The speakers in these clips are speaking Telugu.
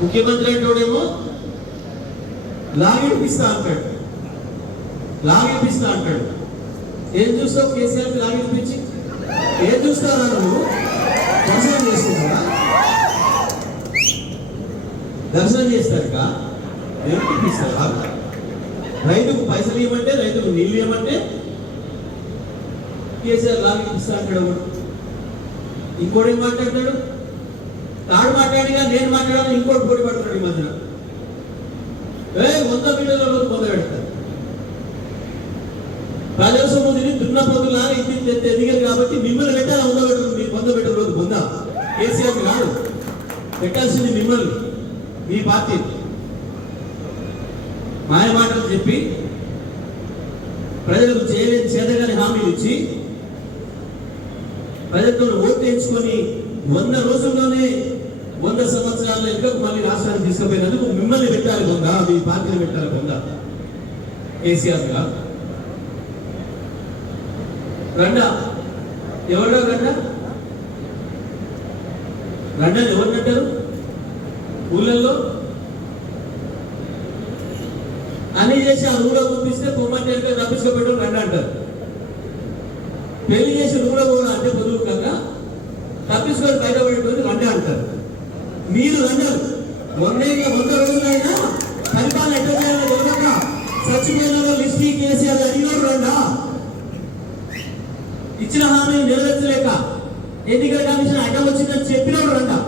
ముఖ్యమంత్రి అంటాడేమో? లాగిడిపిస్తా అంటాడు. లాగిడిపిస్తా అంటాడు. ఏం చూస్తావు? కేసీఆర్ లాగిడిపించి ఏం చూస్తారా నువ్వు? దర్శనం చేసుకుంటారా? దర్శనం చేస్తారుగా ఏం రైతుకు పైసలు ఇవ్వమంటే రైతుకు నీళ్ళు ఇవ్వమంటే కేసీఆర్ లాగిడిపిస్తా అంటాడు ఇంకోటి ఏం మాట్లాడతాడు? తాడు మాట్లాడిగా నేను మాట్లాడాలి ఇంకోటి పోటీ పడుతున్నాడు ఈ మధ్యన ఏ వంద బిడ్డల రోజు మొదలు పెడతారు ప్రజాస్వామ్యం సొమ్ము తిని దున్నపోతులా ఇంటి ఎదిగారు కాబట్టి మిమ్మల్ని పెట్టాలి వంద పెట్టరు మీరు వంద పెట్టరు రోజు పొంద. కేసీఆర్ కాదు. పెట్టాల్సింది మిమ్మల్ని. మీ పార్టీ. మాయ మాటలు చెప్పి ప్రజలకు చేయలేని చేతగాని హామీలు ఇచ్చి ప్రజలతో ఓటు వేయించుకొని వంద రోజుల్లోనే వంద సంవత్సరాల ఇంకా మళ్ళీ రాష్ట్రాన్ని తీసుకుపోయినందుకు మిమ్మల్ని పెట్టాలి కొంద మీ పార్టీని పెట్టాలి కొంద కేసీఆర్గా రండా. ఎవరో రండా? రండా ఎవరినంటారు ఊళ్ళల్లో? అన్ని చేసి ఆ ఊళ్ళో పంపిస్తే పొమ్మంటే తప్పించుకోబెట్టడం రండా అంటారు. పెళ్ళి చేసి రూఢ కూడా అంటే పొదువు కనుక తప్పించుకొని బయట రండా అంటారు. మీరు అన్నారు వందే వంద రోజులైనా పరిపాలన ఎట్లా చేయాలో తెలియక చచ్చిపోయిన లిస్ట్ కేసీఆర్ అడిగినారు రండా. ఇచ్చిన హామీని నెరవేర్చలేక ఎన్నికల కమిషన్ అడ్డం వచ్చిందని చెప్పినాడు రండా.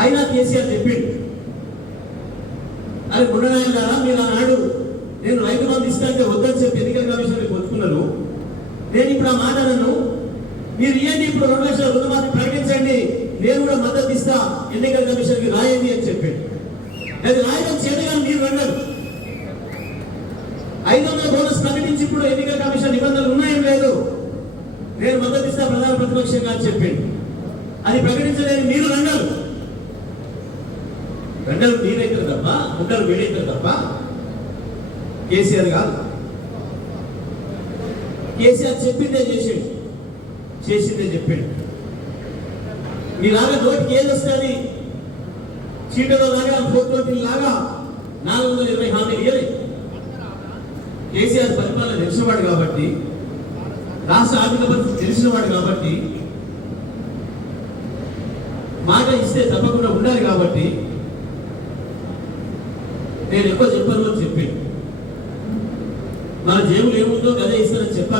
అయినా కేసీఆర్ చెప్పిండు. అది గుండనాయన గారా మీరు ఆనాడు నేను రైతు బంధు ఇస్తానంటే వద్దని చెప్పి ఎన్నికల కమిషన్ ఒప్పుకున్నాను నేను ఇప్పుడు ఆ మాట అన్నాను. మీరు ఇవ్వండి ఇప్పుడు రెండు లక్షల రుణమాఫీ ప్రకటించండి. నేను కూడా మద్దతు ఇస్తా ఎన్నికల కమిషన్కి రాయండి అని చెప్పాడు. అది రాయడం చేయడం మీరు అన్నారు ఐదు వందల బోనస్ ప్రకటించి ఇప్పుడు ఎన్నికల కమిషన్ నిబంధనలు ఉన్నాయం లేదు నేను మద్దతు ఇస్తా ప్రధాన ప్రతిపక్షంగా అని చెప్పాడు. అది ప్రకటించలేని మీరు రండారు రండారు మీరైతారు తప్ప ఉండరు వీడైతారు తప్ప కేసీఆర్ కాదు. కేసీఆర్ చెప్పిందే చేసాడు. చేసిందే చెప్పాడు. మీలాగా నోటికి ఏది వస్తుంది చీటల లాగా ఫోర్ లాగా నాలుగు వందల ఇరవై హామీ ఇయ్యలే. కేసీఆర్ పరిపాలన తెలిసినవాడు కాబట్టి రాష్ట్ర ఆర్థిక పరిస్థితి తెలిసినవాడు కాబట్టి మాట ఇస్తే తప్పకుండా ఉండాలి కాబట్టి నేను ఎక్కువ చెప్పను అని చెప్పి మన జేబులు ఏముందో కదే ఇస్తానని చెప్పాను.